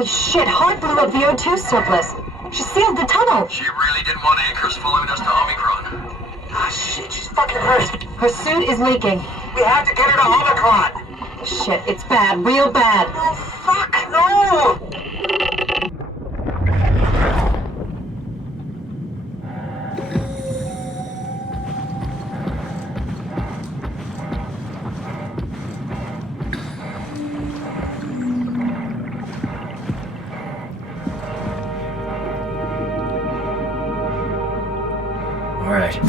Holy shit, Hart blew up the O2 surplus. She sealed the tunnel. She really didn't want anchors following us to Omicron. Ah, shit, she's fucking hurt. Her suit is leaking. We have to get her to Omicron. Shit, it's bad, real bad. Oh, fuck, no! Alright,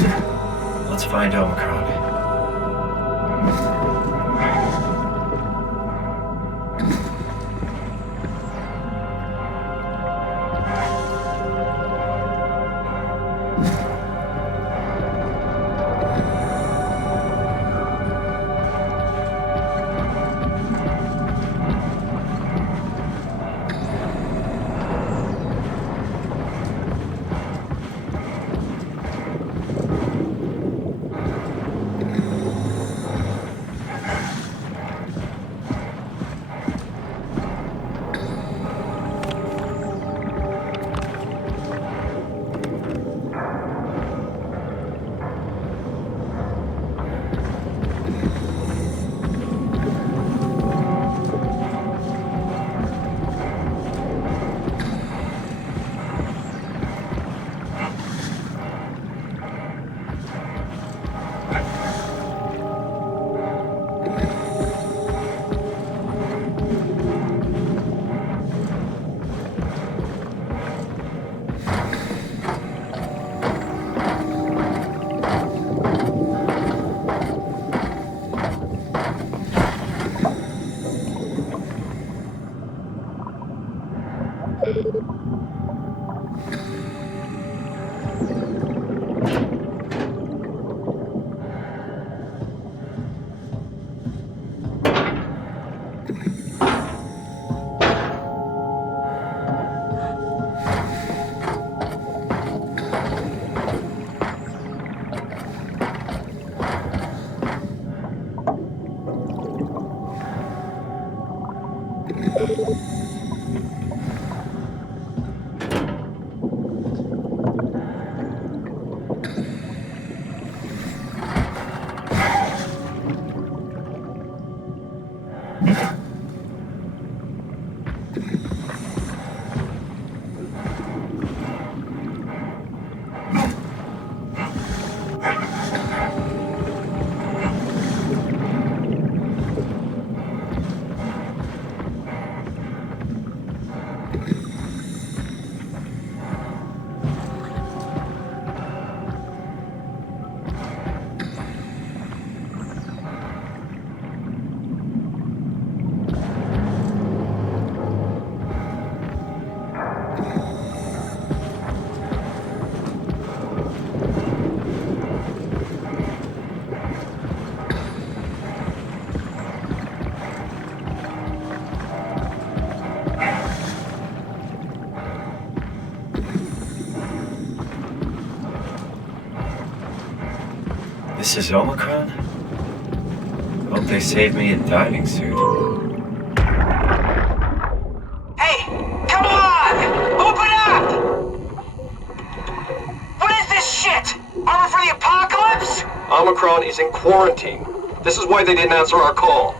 let's find Omicron. This is Omicron? Hope they saved me a diving suit. Hey, come on! Open up! What is this shit? Armor for the apocalypse? Omicron is in quarantine. This is why they didn't answer our call.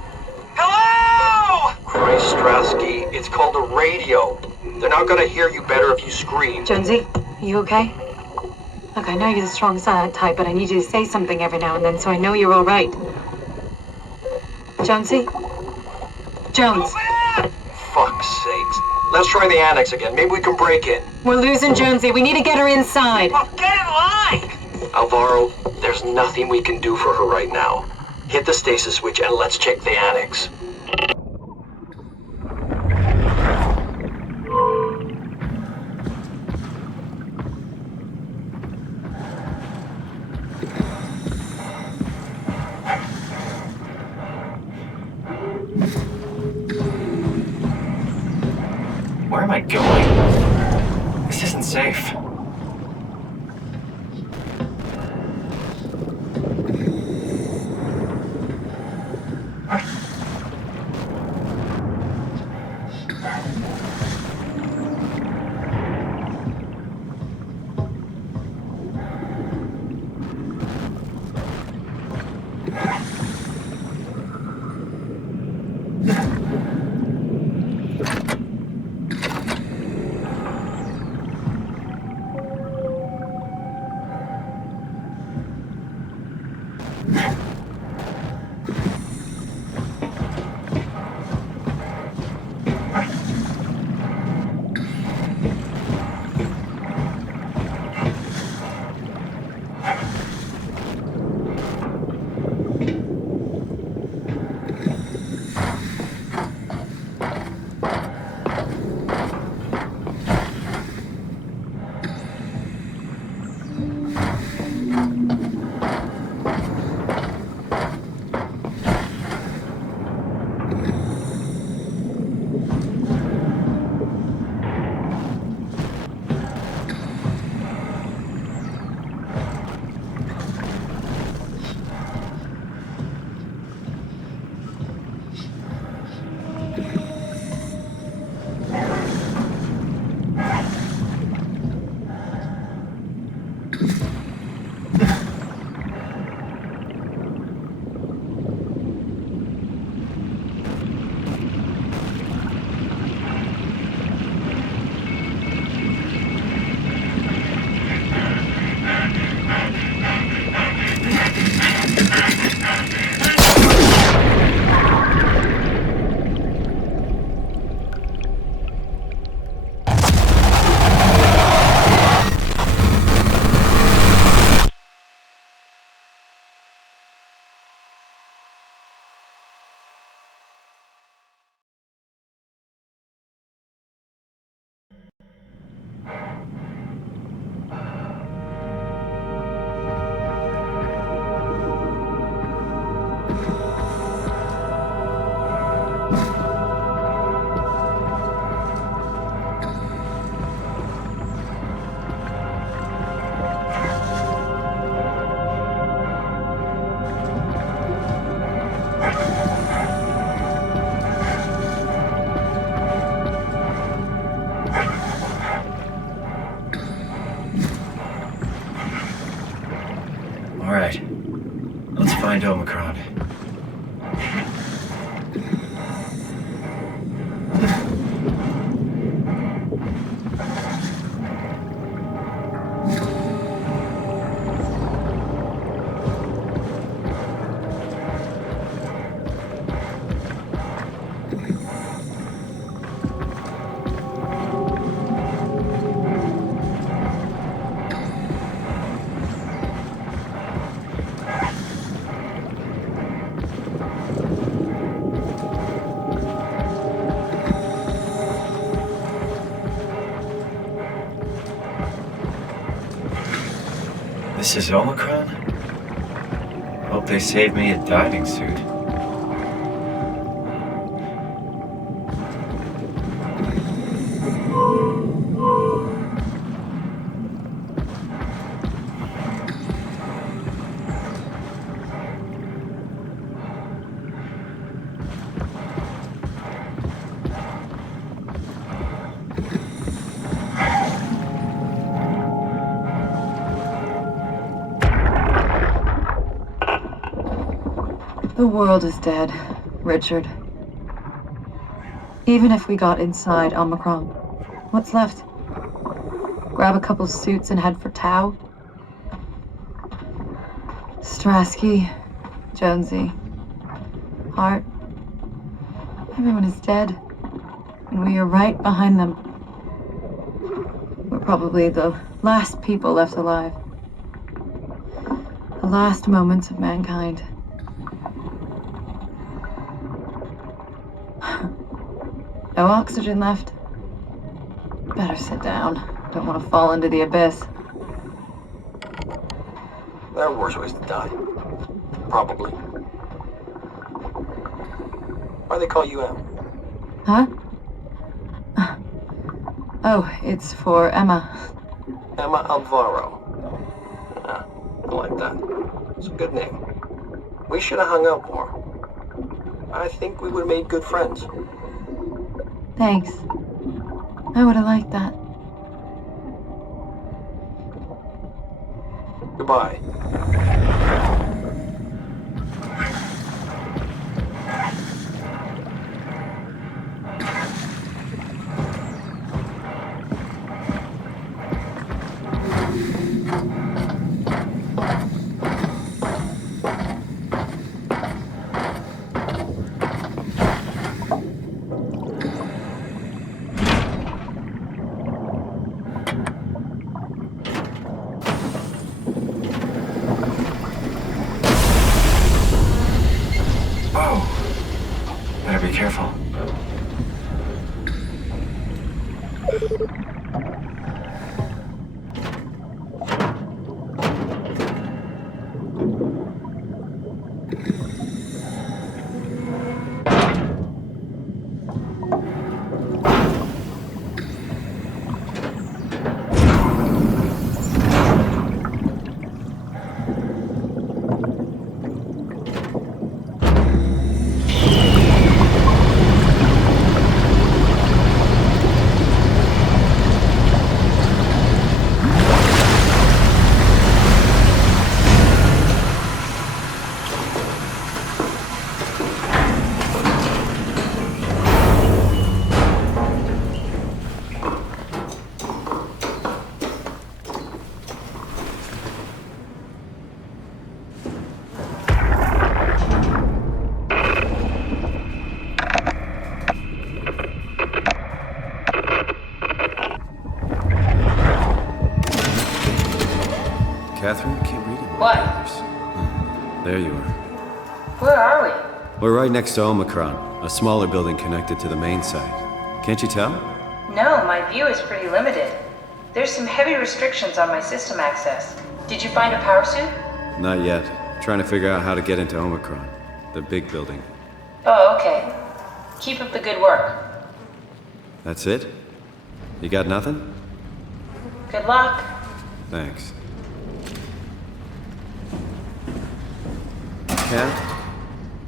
Hello! Christ, Strasky, it's called a radio. They're not gonna hear you better if you scream. Jonesy, are you okay? Look, I know you're the strong silent type, but I need you to say something every now and then so I know you're all right. Jonesy? Jones. Open up! Fuck's sakes. Let's try the annex again. Maybe we can break in. We're losing Jonesy. We need to get her inside. Well, get in line! Alvaro, there's nothing we can do for her right now. Hit the stasis switch and let's check the annex. Where am I going? This isn't safe. This is Omicron? Hope they saved me a diving suit. The world is dead, Richard. Even if we got inside Omicron, what's left? Grab a couple suits and head for Tau? Strasky, Jonesy, Hart. Everyone is dead, and we are right behind them. We're probably the last people left alive. The last moments of mankind. No oxygen left. Better sit down. Don't want to fall into the abyss. There are worse ways to die. Probably. Why they call you Em? Huh? Oh, it's for Emma. Emma Alvaro. Yeah, I like that. It's a good name. We should have hung out more. I think we would have made good friends. Thanks. I would have liked that. Goodbye. Better be careful. Catherine, can't read it. What? There you are. Where are we? We're right next to Omicron, a smaller building connected to the main site. Can't you tell? No, my view is pretty limited. There's some heavy restrictions on my system access. Did you find a power suit? Not yet. Trying to figure out how to get into Omicron, the big building. Oh, okay. Keep up the good work. That's it? You got nothing? Good luck. Thanks. Kat,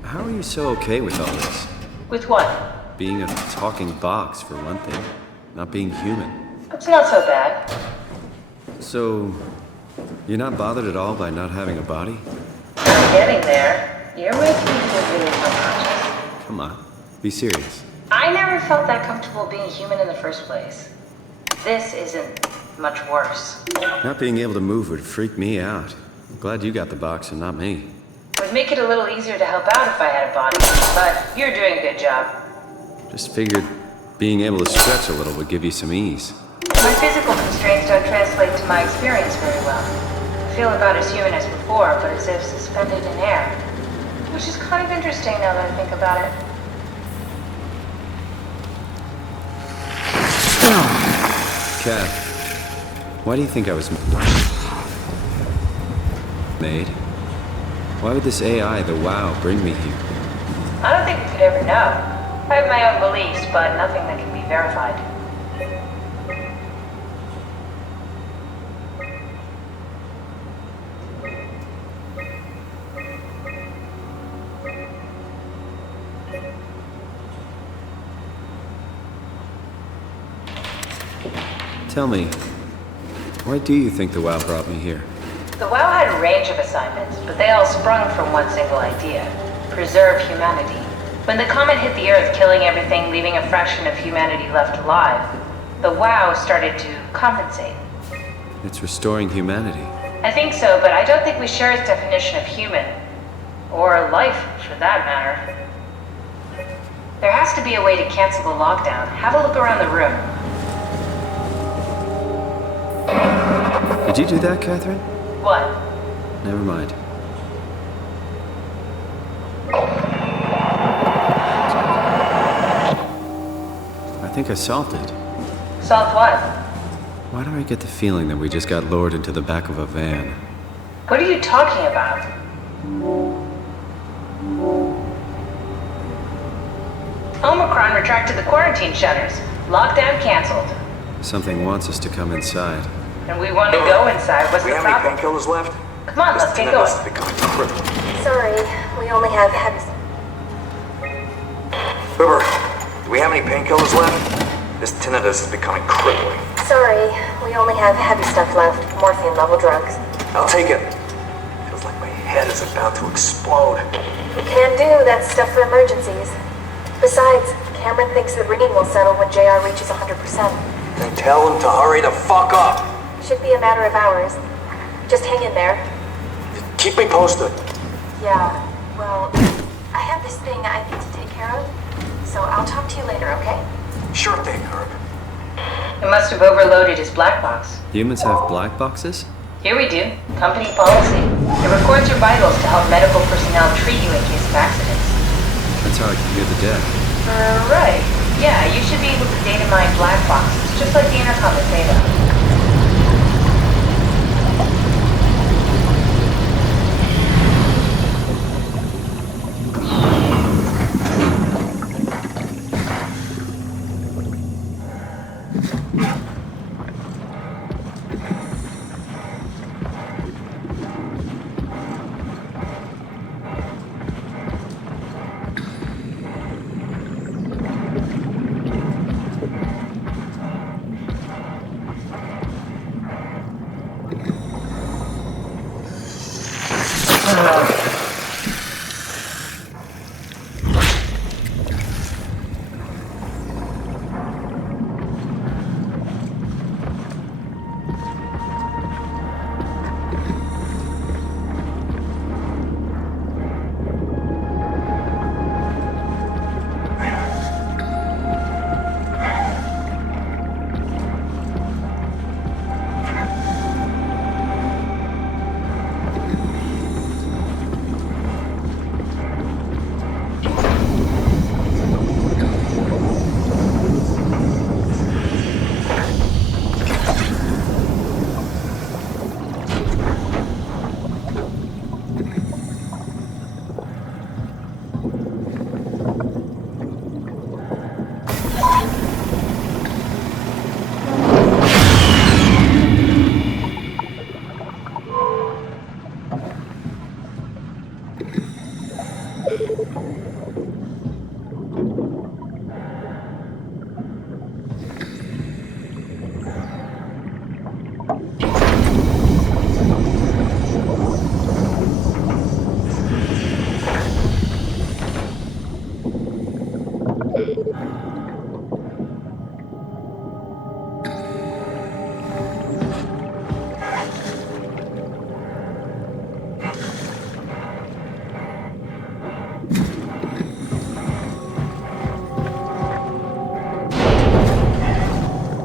how are you so okay with all this? With what? Being a talking box, for one thing. Not being human. It's not so bad. So, you're not bothered at all by not having a body? I'm getting there. You're making me feel really self-conscious. Come on, be serious. I never felt that comfortable being human in the first place. This isn't much worse. Not being able to move would freak me out. I'm glad you got the box and not me. Would make it a little easier to help out if I had a body, but you're doing a good job. Just figured being able to stretch a little would give you some ease. My physical constraints don't translate to my experience very well. I feel about as human as before, but as if suspended in air. Which is kind of interesting now that I think about it. Kat, why do you think I was... made. Why would this AI, the WoW, bring me here? I don't think we could ever know. I have my own beliefs, but nothing that can be verified. Tell me, why do you think the WoW brought me here? The WoW had a range of assignments, but they all sprung from one single idea: preserve humanity. When the comet hit the Earth, killing everything, leaving a fraction of humanity left alive, the WoW started to compensate. It's restoring humanity. I think so, but I don't think we share its definition of human. Or life, for that matter. There has to be a way to cancel the lockdown. Have a look around the room. Did you do that, Catherine? What? Never mind. I think I solved it. Solved what? Why do I get the feeling that we just got lured into the back of a van? What are you talking about? Omicron retracted the quarantine shutters. Lockdown canceled. Something wants us to come inside. And we want to go inside. What's We the have any problem? painkillers left? Come on, let's get going. This is becoming critical. Sorry, we only have heavy. River, do we have any painkillers left? This tinnitus is becoming crippling. Sorry, we only have heavy stuff left. Morphine level drugs. I'll take it. Feels like my head is about to explode. Can do, that's stuff for emergencies. Besides, Cameron thinks the ringing will settle when JR reaches 100%. Then tell him to hurry the fuck up. Should be a matter of hours. Just hang in there. Keep me posted. Yeah, well, I have this thing I need to take care of, so I'll talk to you later, okay? Sure thing, Herb. It must have overloaded his black box. Humans have black boxes? Here we do. Company policy. It records your vitals to help medical personnel treat you in case of accidents. That's how I can hear the dead. Right. Yeah, you should be able to data mine black boxes, just like the intercom at Theta.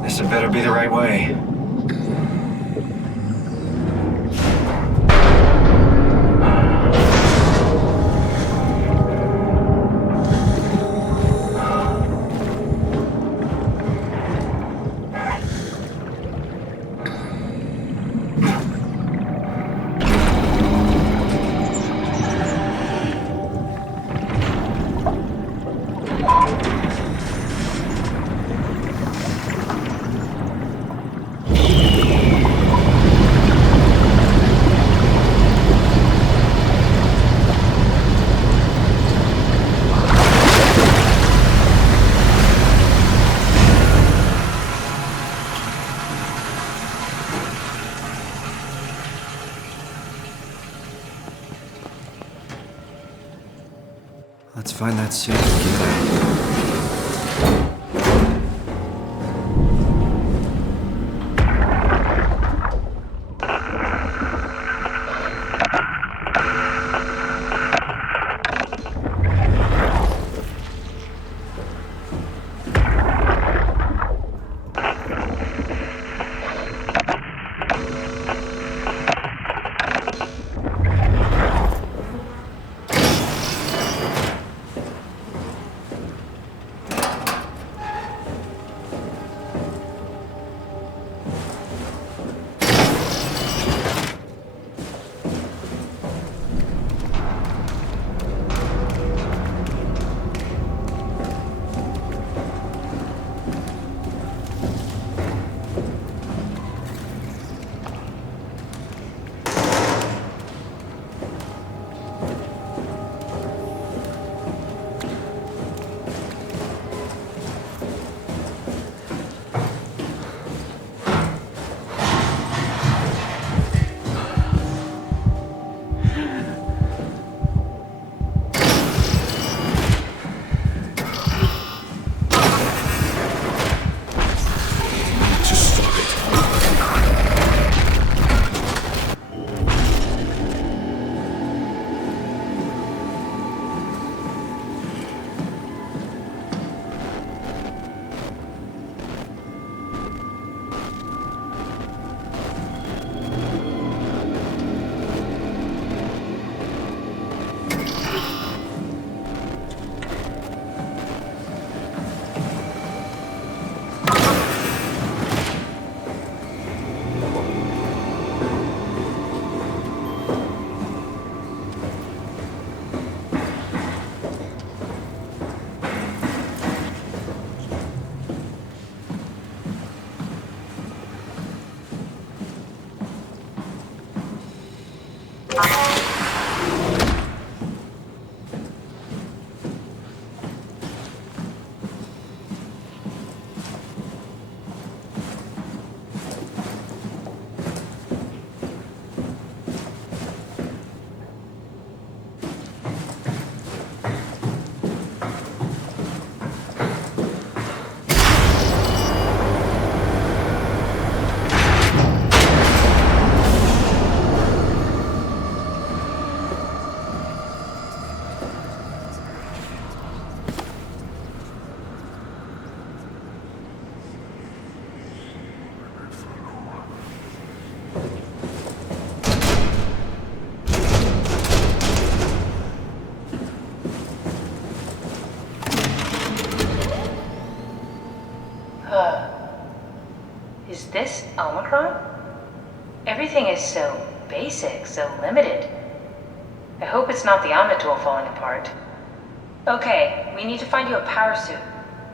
This had better be the right way. that suit and get out. Is this Omicron? Everything is so basic, so limited. I hope it's not the Omnitool falling apart. Okay, we need to find you a power suit.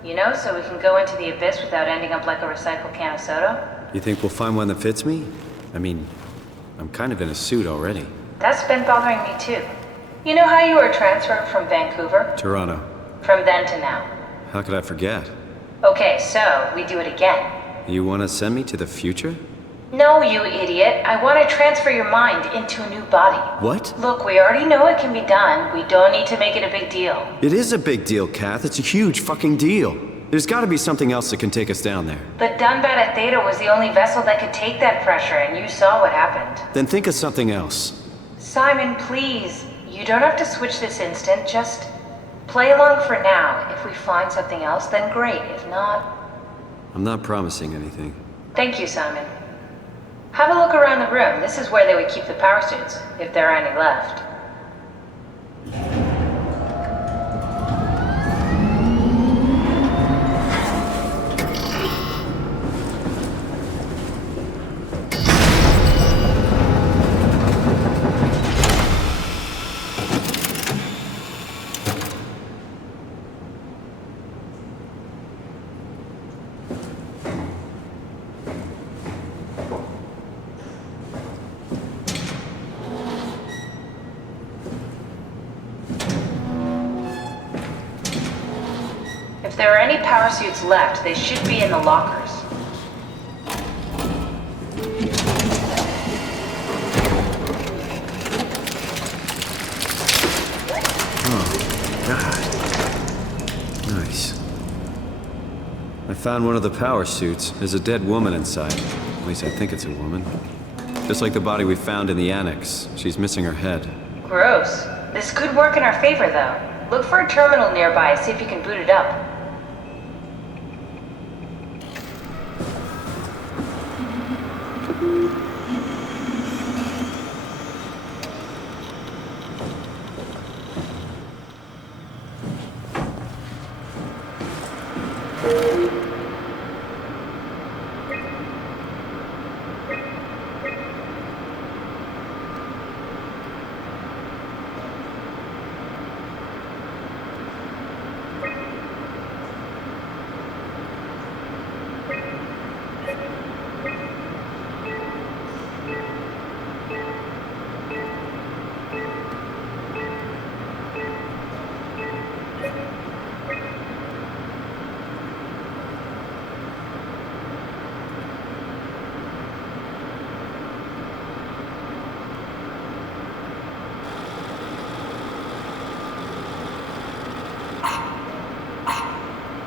You know, so we can go into the abyss without ending up like a recycled can of soda. You think we'll find one that fits me? I mean, I'm kind of in a suit already. That's been bothering me too. You know how you were transferred from Vancouver? Toronto. From then to now. How could I forget? Okay, so we do it again. You want to send me to the future? No, you idiot. I want to transfer your mind into a new body. What? Look, we already know it can be done. We don't need to make it a big deal. It is a big deal, Kath. It's a huge fucking deal. There's got to be something else that can take us down there. But Dunbat at Theta was the only vessel that could take that pressure, and you saw what happened. Then think of something else. Simon, please. You don't have to switch this instant. Just play along for now. If we find something else, then great. If not... I'm not promising anything. Thank you, Simon. Have a look around the room. This is where they would keep the power suits, if there are any left. If there are any power suits left, they should be in the lockers. Oh, God. Nice. I found one of the power suits. There's a dead woman inside. At least I think it's a woman. Just like the body we found in the annex. She's missing her head. Gross. This could work in our favor, though. Look for a terminal nearby, see if you can boot it up.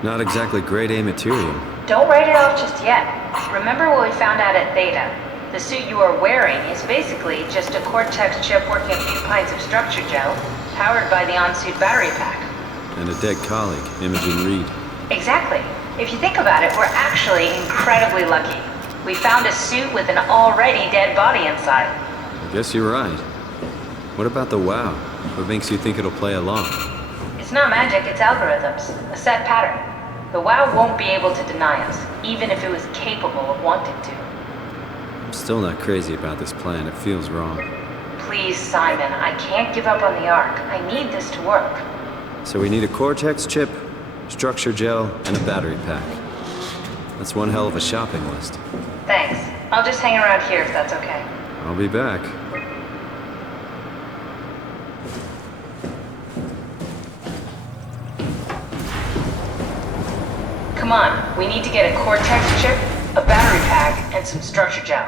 Not exactly grade A material. Don't write it off just yet. Remember what we found out at Theta? The suit you are wearing is basically just a Cortex chip working a few pints of structure gel, powered by the on-suit battery pack. And a dead colleague, Imogen Reed. Exactly. If you think about it, we're actually incredibly lucky. We found a suit with an already dead body inside. I guess you're right. What about the WoW? What makes you think it'll play along? It's not magic, it's algorithms. A set pattern. The WoW won't be able to deny us, even if it was capable of wanting to. I'm still not crazy about this plan. It feels wrong. Please, Simon, I can't give up on the Ark. I need this to work. So we need a Cortex chip, structure gel, and a battery pack. That's one hell of a shopping list. Thanks. I'll just hang around here if that's okay. I'll be back. Come on, we need to get a Cortex chip, a battery pack, and some structure gel.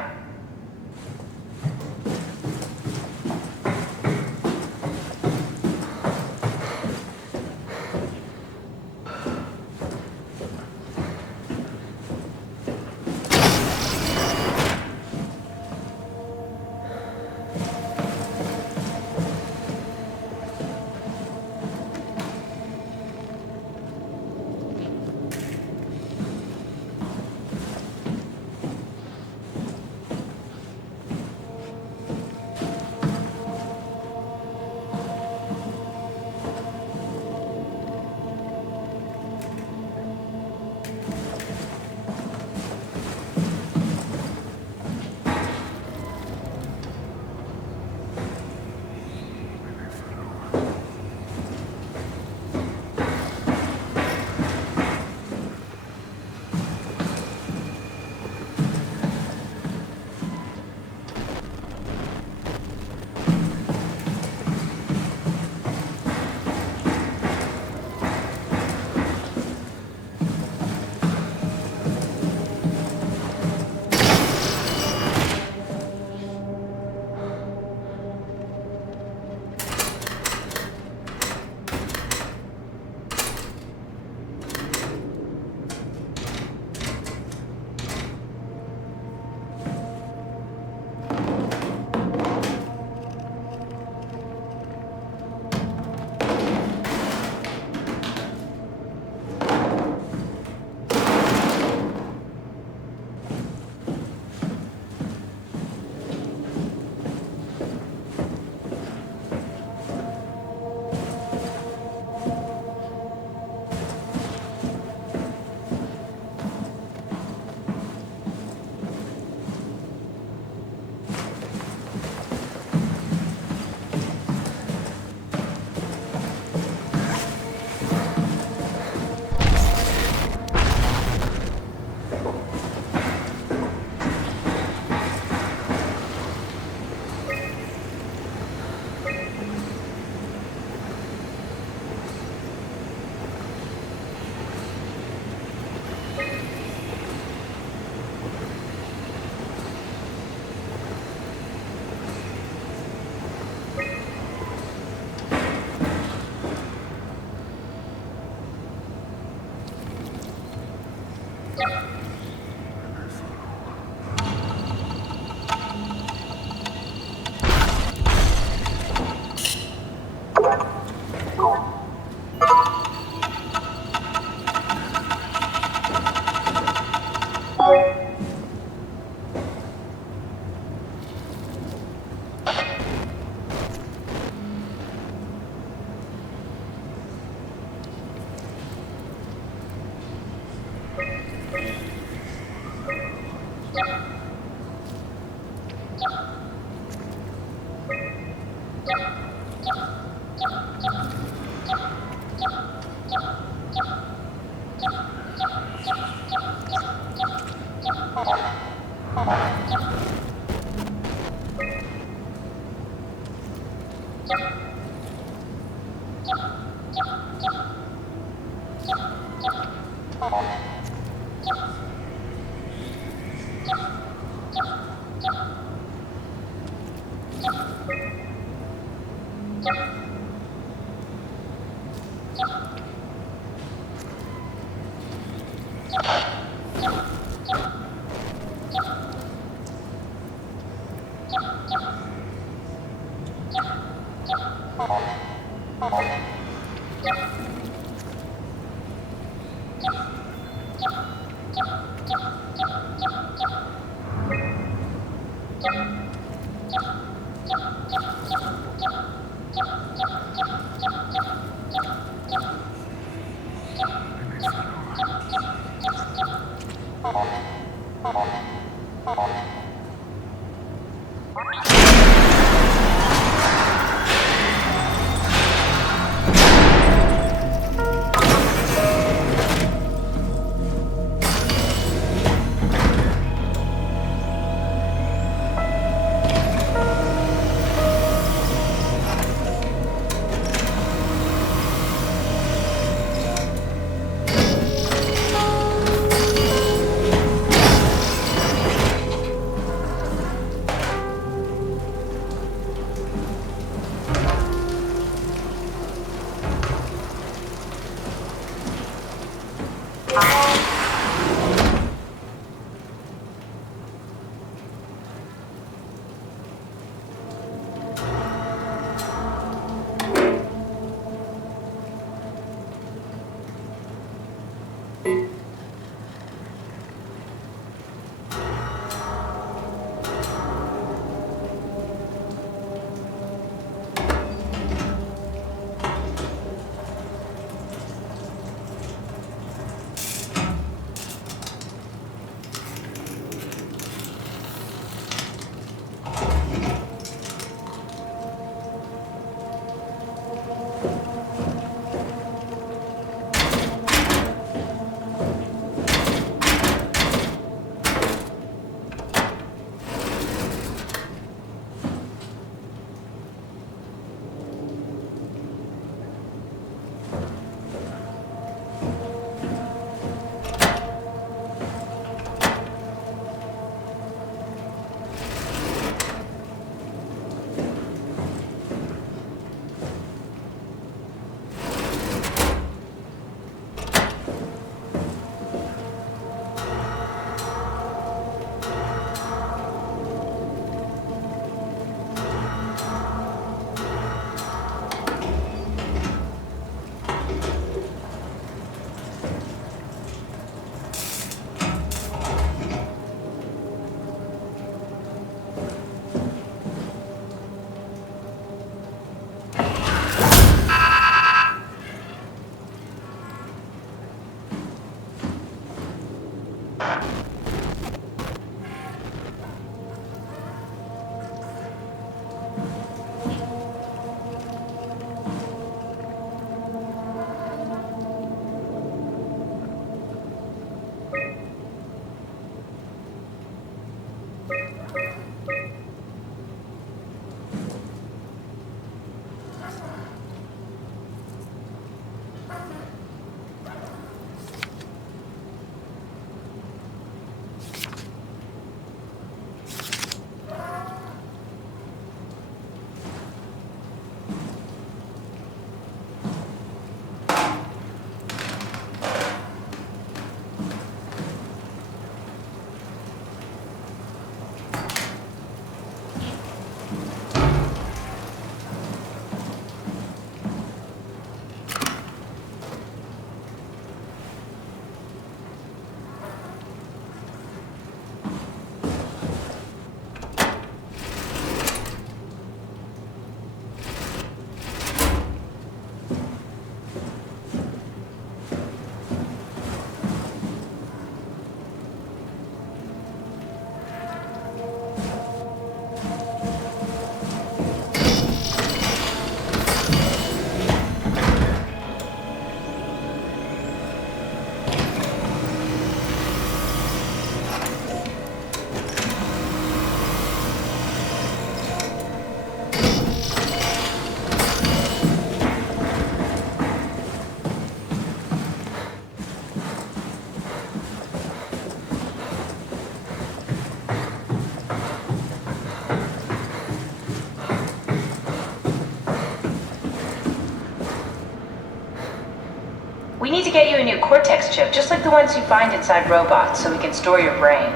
to get you a new cortex chip, just like the ones you find inside robots, so we can store your brain.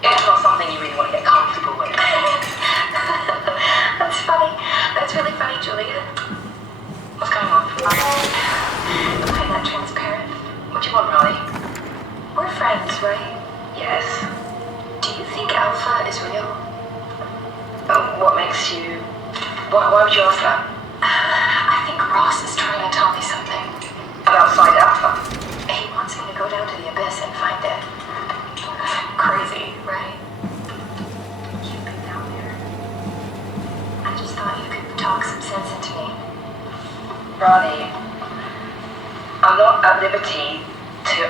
It's not something you really want to get comfortable with. That's funny. That's really funny, Julia. What's going on? Am I that transparent? What do you want, Rolly? We're friends, right? Yes. Do you think Alpha is real? What makes you... Why would you ask that? I think Ross is trying to tell me something. About Side Alpha? He wants me to go down to the abyss and find it. Crazy, right? You've been down there. I just thought you could talk some sense into me. Ronnie, I'm not at liberty to...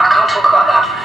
I can't talk about that.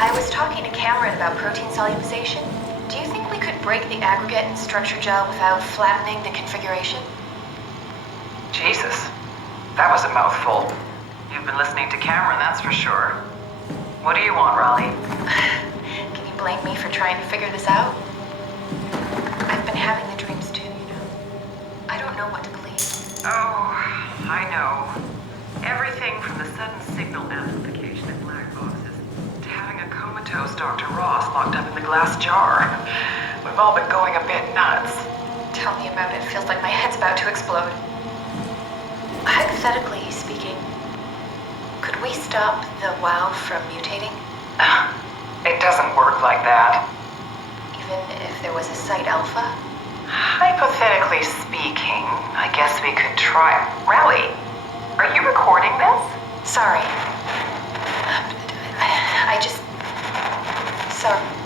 I was talking to Cameron about protein solubilization. Do you think we could break the aggregate and structure gel without flattening the configuration? Jesus, that was a mouthful. You've been listening to Cameron, that's for sure. What do you want, Raleigh? Can you blame me for trying to figure this out? I've been having the dreams too, you know. I don't know what to believe. Oh, I know. Everything from the sudden signal amplification in black Toast Dr. Ross locked up in the glass jar. We've all been going a bit nuts. Tell me about it. Feels like my head's about to explode. Hypothetically speaking, could we stop the WoW from mutating? It doesn't work like that. Even if there was a site alpha? Hypothetically speaking, I guess we could try. Rally, are you recording this? Sorry. I just... Sorry.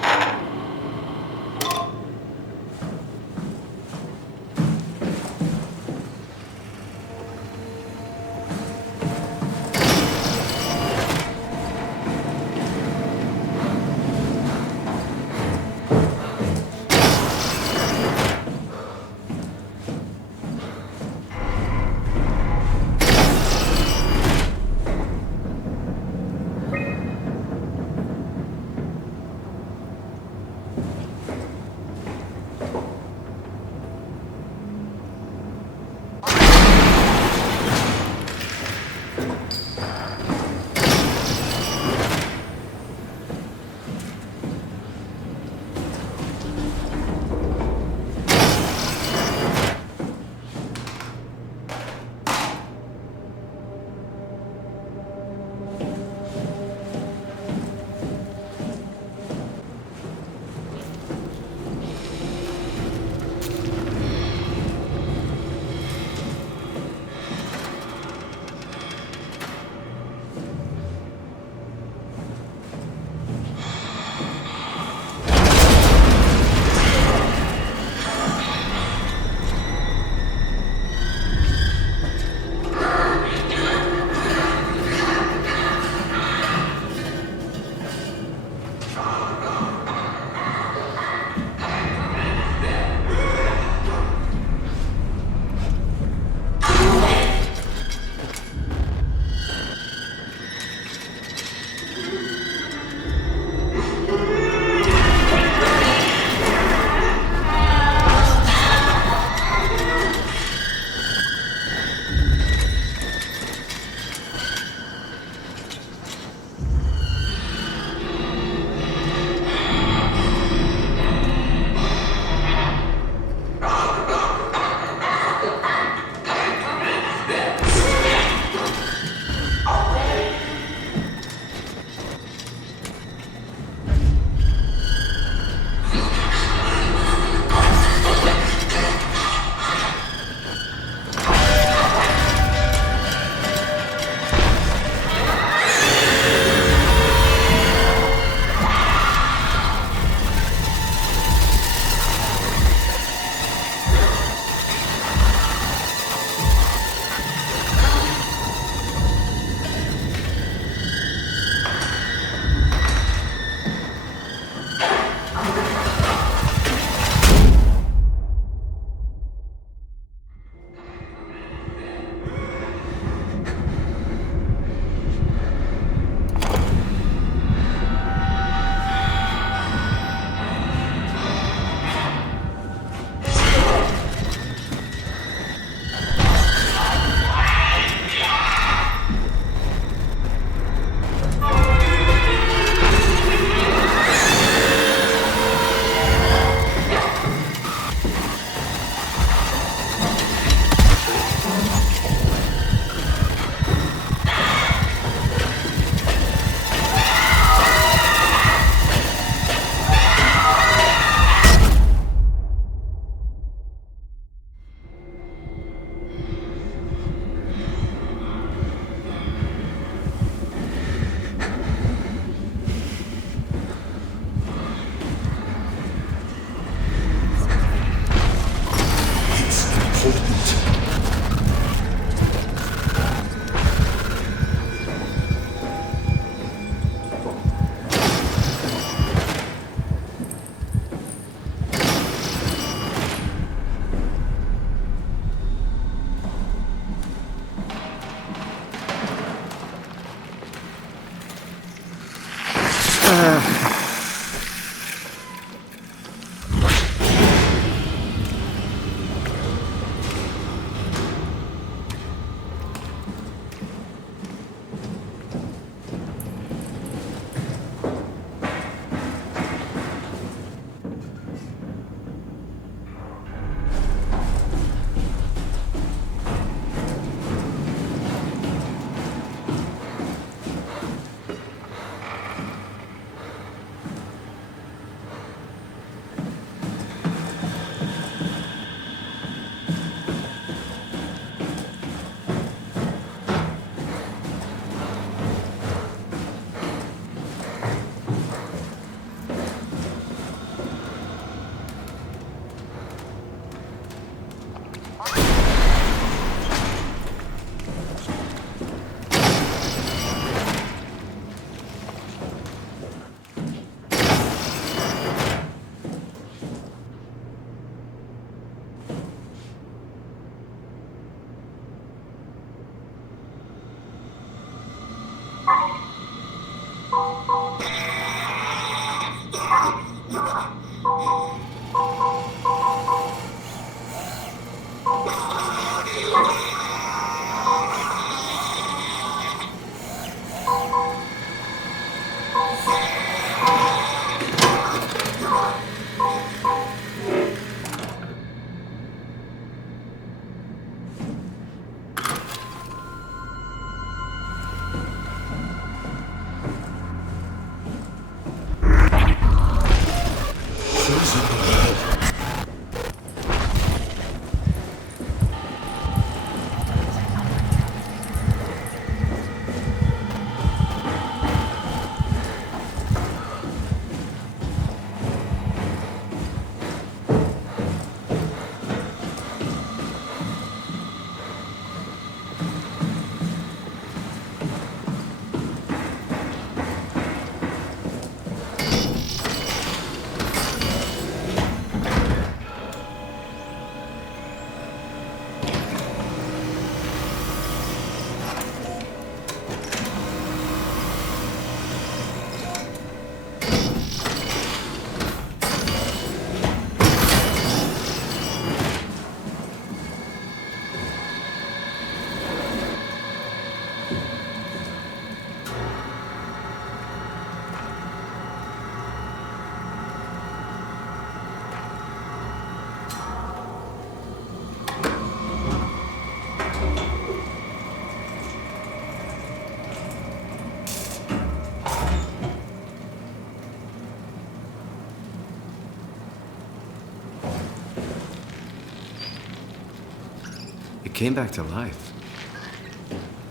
came back to life.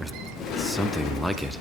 Or something like it.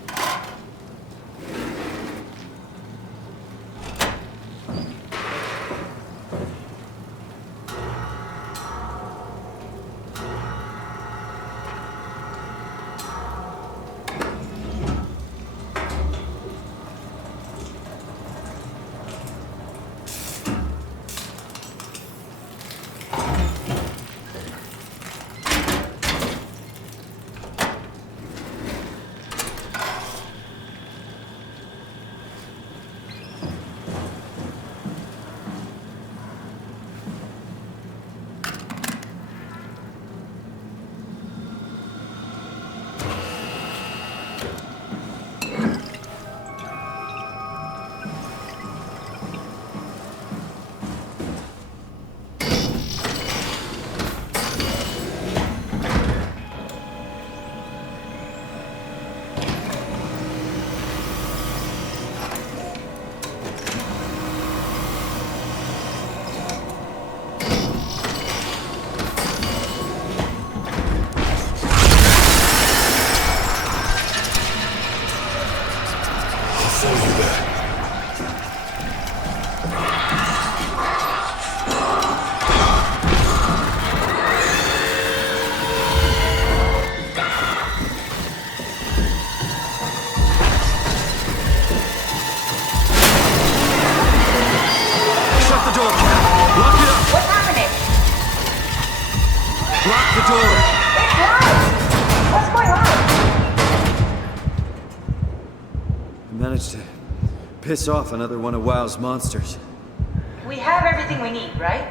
Managed to piss off another one of WoW's monsters. We have everything we need, right?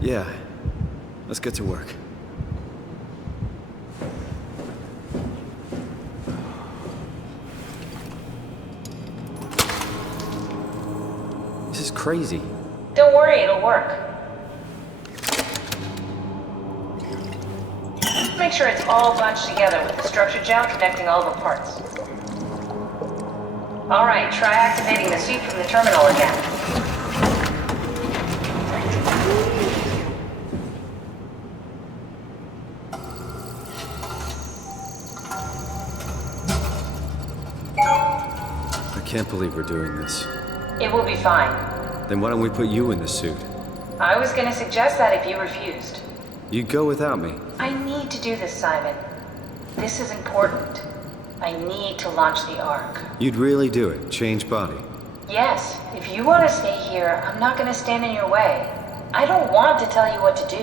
Yeah. Let's get to work. This is crazy. Don't worry, it'll work. Make sure it's all bunched together with the structure gel connecting all the parts. Alright, try activating the suit from the terminal again. I can't believe we're doing this. It will be fine. Then why don't we put you in the suit? I was gonna suggest that if you refused. You'd go without me. I need to do this, Simon. This is important. I need to launch the Ark. You'd really do it? Change body? Yes. If you want to stay here, I'm not gonna stand in your way. I don't want to tell you what to do.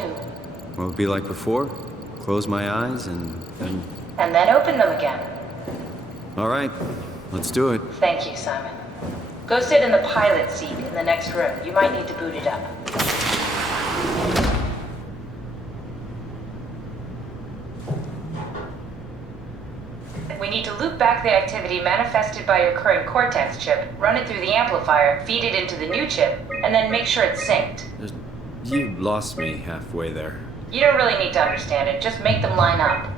What would it be like before? Close my eyes and And then open them again. All right. Let's do it. Thank you, Simon. Go sit in the pilot seat in the next room. You might need to boot it up. We need to loop back the activity manifested by your current Cortex chip, run it through the amplifier, feed it into the new chip, and then make sure it's synced. You lost me halfway there. You don't really need to understand it, just make them line up.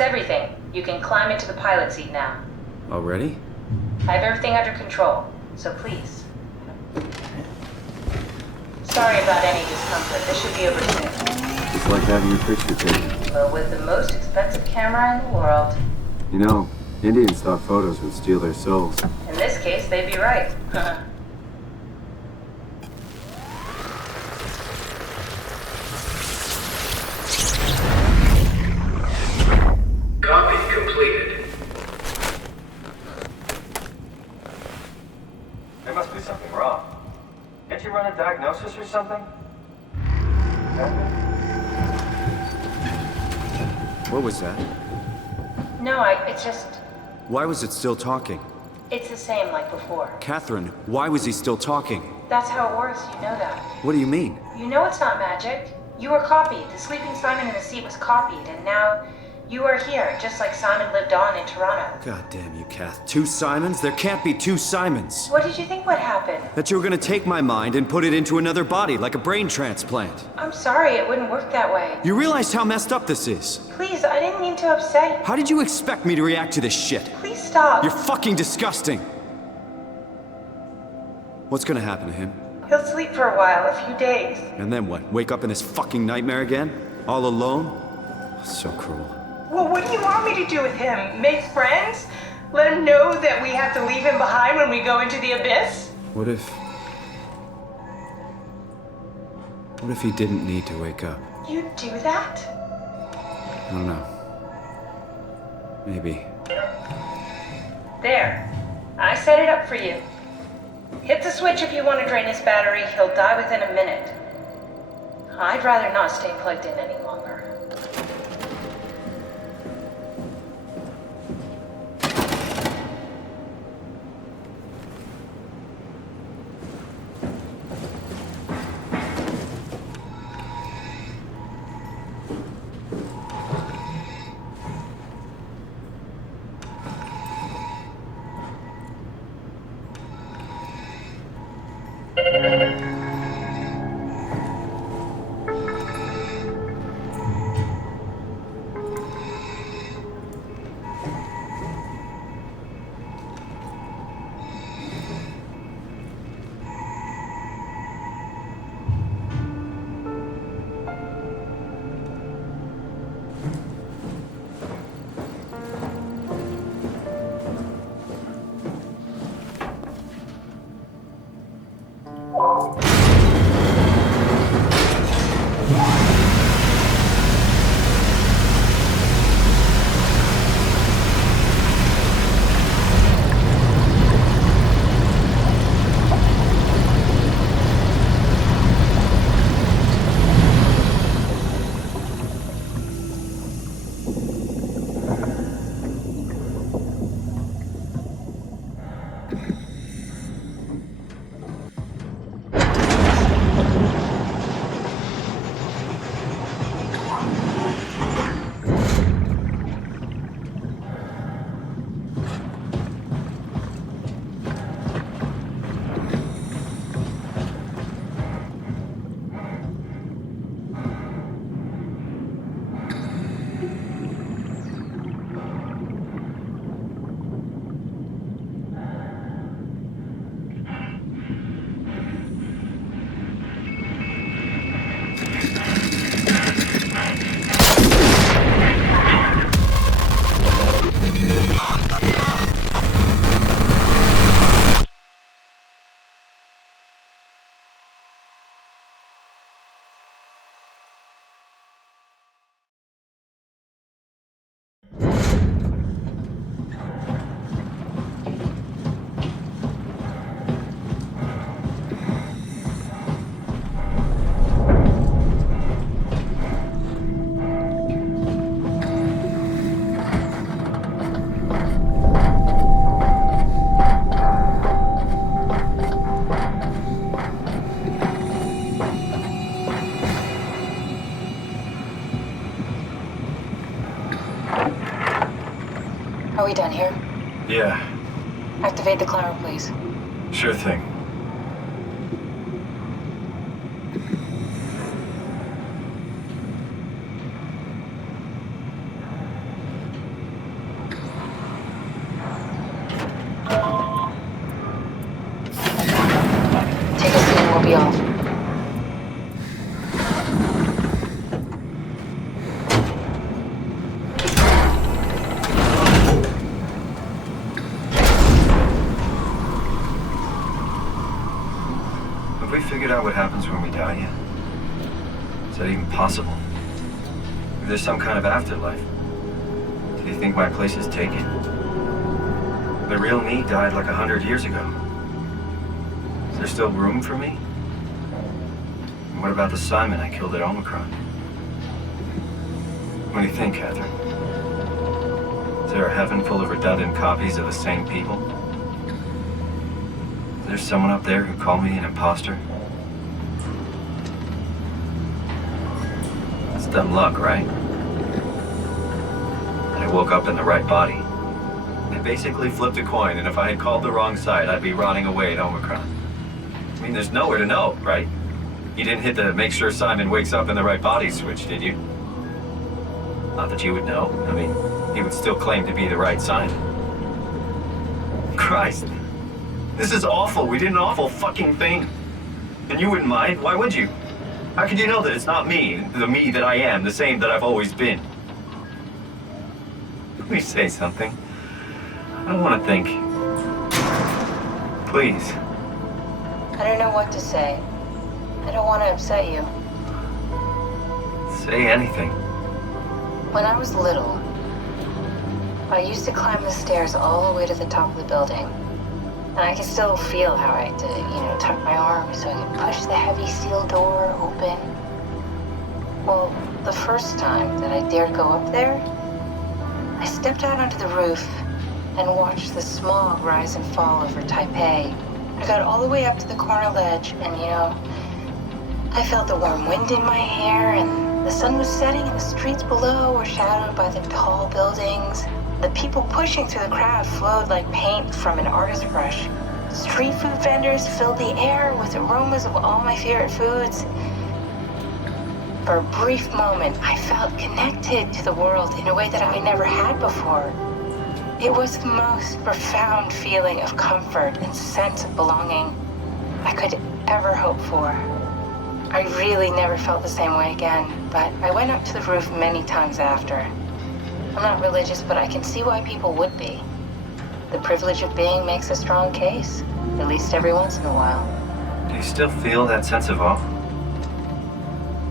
That's everything. You can climb into the pilot seat now. Already? I have everything under control, so please. Sorry about any discomfort. This should be over soon. It's like having your picture taken. Well, with the most expensive camera in the world. You know, Indians thought photos would steal their souls. In this case, they'd be right. Copy completed. There must be something wrong. Can't you run a diagnosis or something? What was that? No, it's just... Why was it still talking? It's the same like before. Catherine, why was he still talking? That's how it works, you know that. What do you mean? You know it's not magic. You were copied. The sleeping Simon in the seat was copied, and now you are here, just like Simon lived on in Toronto. God damn you, Kath. 2 Simons? There can't be 2 Simons. What did you think would happen? That you were gonna take my mind and put it into another body, like a brain transplant. I'm sorry, it wouldn't work that way. You realize how messed up this is? Please, I didn't mean to upset you. How did you expect me to react to this shit? Please stop. You're fucking disgusting. What's gonna happen to him? He'll sleep for a while, a few days. And then what? Wake up in this fucking nightmare again? All alone? So cruel. Well, what do you want me to do with him? Make friends? Let him know that we have to leave him behind when we go into the abyss? What if he didn't need to wake up? You'd do that? I don't know. Maybe. There. I set it up for you. Hit the switch if you want to drain his battery. He'll die within a minute. I'd rather not stay plugged in any longer. Are we done here? Yeah, Activate the climber, please. sure thing. figured out what happens when we die yet? Is that even possible? If there's some kind of afterlife, do you think my place is taken? The real me died like 100 years ago. Is there still room for me? And what about the Simon I killed at Omicron? What do you think, Catherine? Is there a heaven full of redundant copies of the same people? Is there someone up there who called me an imposter? It's dumb luck, right? And I woke up in the right body. I basically flipped a coin, and if I had called the wrong side, I'd be rotting away at Omicron. I mean, there's nowhere to know, right? You didn't hit the make sure Simon wakes up in the right body switch, did you? Not that you would know. I mean, he would still claim to be the right Simon. Christ. This is awful. We did an awful fucking thing. And you wouldn't mind? Why would you? How could you know that it's not me, the me that I am, the same that I've always been? Please say something. I don't want to think. Please. I don't know what to say. I don't want to upset you. Say anything. When I was little, I used to climb the stairs all the way to the top of the building. And I can still feel how I had to, tuck my arm so I could push the heavy steel door open. Well, the first time that I dared go up there, I stepped out onto the roof and watched the smog rise and fall over Taipei. I got all the way up to the corner ledge and, I felt the warm wind in my hair, and the sun was setting and the streets below were shadowed by the tall buildings. The people pushing through the crowd flowed like paint from an artist's brush. Street food vendors filled the air with aromas of all my favorite foods. For a brief moment, I felt connected to the world in a way that I never had before. It was the most profound feeling of comfort and sense of belonging I could ever hope for. I really never felt the same way again, but I went up to the roof many times after. I'm not religious, but I can see why people would be. The privilege of being makes a strong case, at least every once in a while. Do you still feel that sense of awe?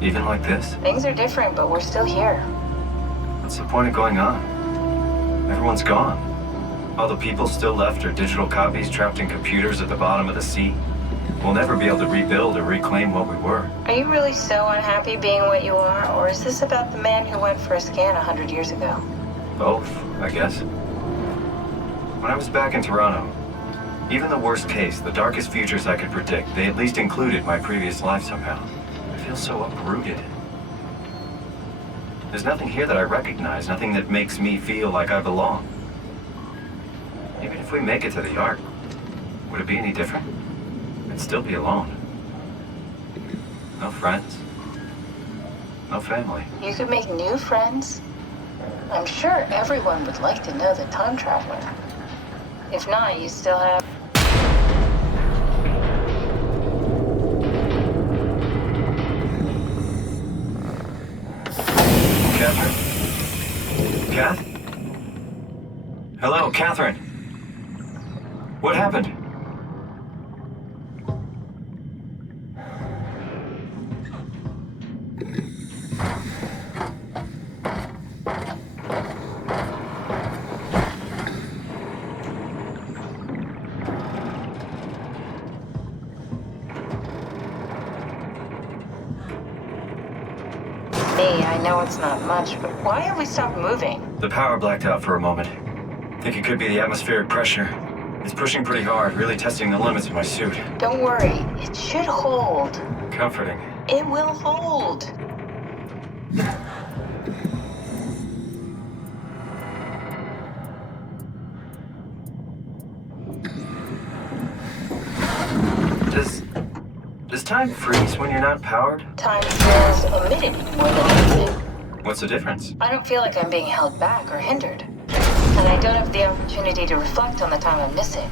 Even like this? Things are different, but we're still here. What's the point of going on? Everyone's gone. All the people still left are digital copies trapped in computers at the bottom of the sea. We'll never be able to rebuild or reclaim what we were. Are you really so unhappy being what you are, or is this about the man who went for a scan 100 years ago? Both, I guess. When I was back in Toronto, even the worst case, the darkest futures I could predict, they at least included my previous life somehow. I feel so uprooted. There's nothing here that I recognize, nothing that makes me feel like I belong. Even if we make it to the Ark, would it be any different? I'd still be alone. No friends. No family. You could make new friends. I'm sure everyone would like to know the time traveler. If not, you still have... Catherine? Kath? Hello, Catherine. What happened? I know it's not much, but why have we stopped moving? The power blacked out for a moment. Think it could be the atmospheric pressure. It's pushing pretty hard, really testing the limits of my suit. Don't worry, it should hold. Comforting. It will hold. Does time freeze when you're not powered? Time feels omitted more than anything. What's the difference? I don't feel like I'm being held back or hindered. And I don't have the opportunity to reflect on the time I'm missing.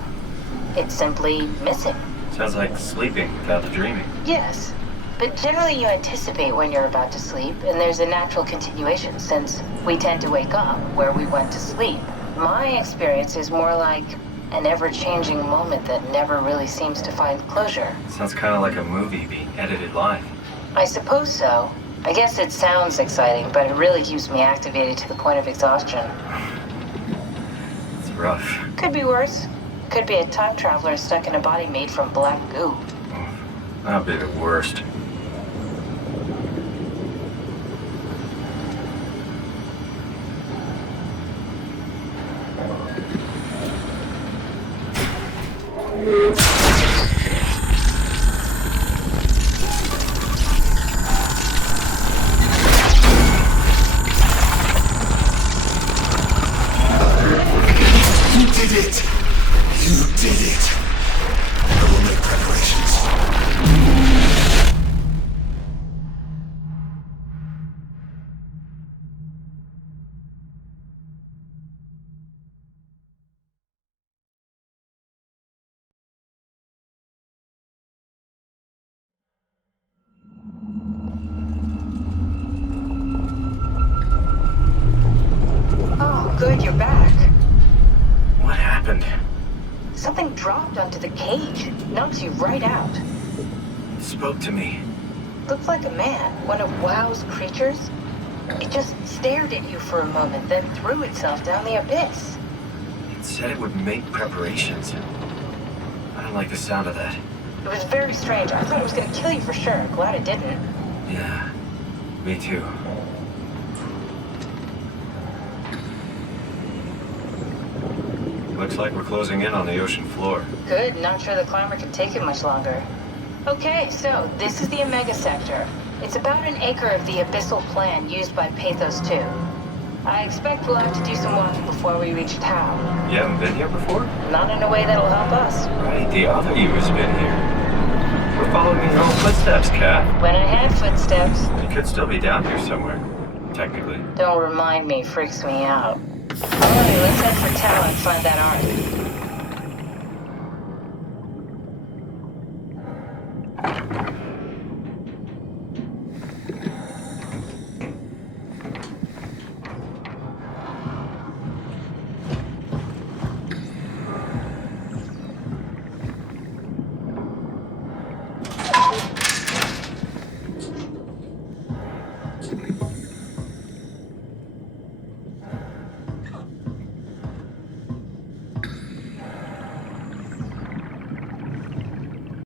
It's simply missing. Sounds like sleeping without the dreaming. Yes. But generally you anticipate when you're about to sleep, and there's a natural continuation since we tend to wake up where we went to sleep. My experience is more like An ever-changing moment that never really seems to find closure. Sounds kind of like a movie being edited live. I suppose so. I guess it sounds exciting, but it really keeps me activated to the point of exhaustion. It's rough. Could be worse. Could be a time traveler stuck in a body made from black goo. That'd be the worst. Good, you're back. What happened? Something dropped onto the cage. Knocks you right out. It spoke to me. Looked like a man, one of WoW's creatures. It just stared at you for a moment, then threw itself down the abyss. It said it would make preparations. I don't like the sound of that. It was very strange. I thought it was gonna kill you for sure. Glad it didn't. Yeah, me too. Looks like we're closing in on the ocean floor. Good, not sure the climber can take it much longer. Okay, so this is the Omega Sector. It's about an acre of the abyssal plan used by PATHOS-II. I expect we'll have to do some walking before we reach town. You haven't been here before? Not in a way that'll help us. Right, the other you has been here. We're following your own footsteps, Kat. When I had footsteps. You could still be down here somewhere, technically. Don't remind me, freaks me out. Alright, let's head for town and find that arc.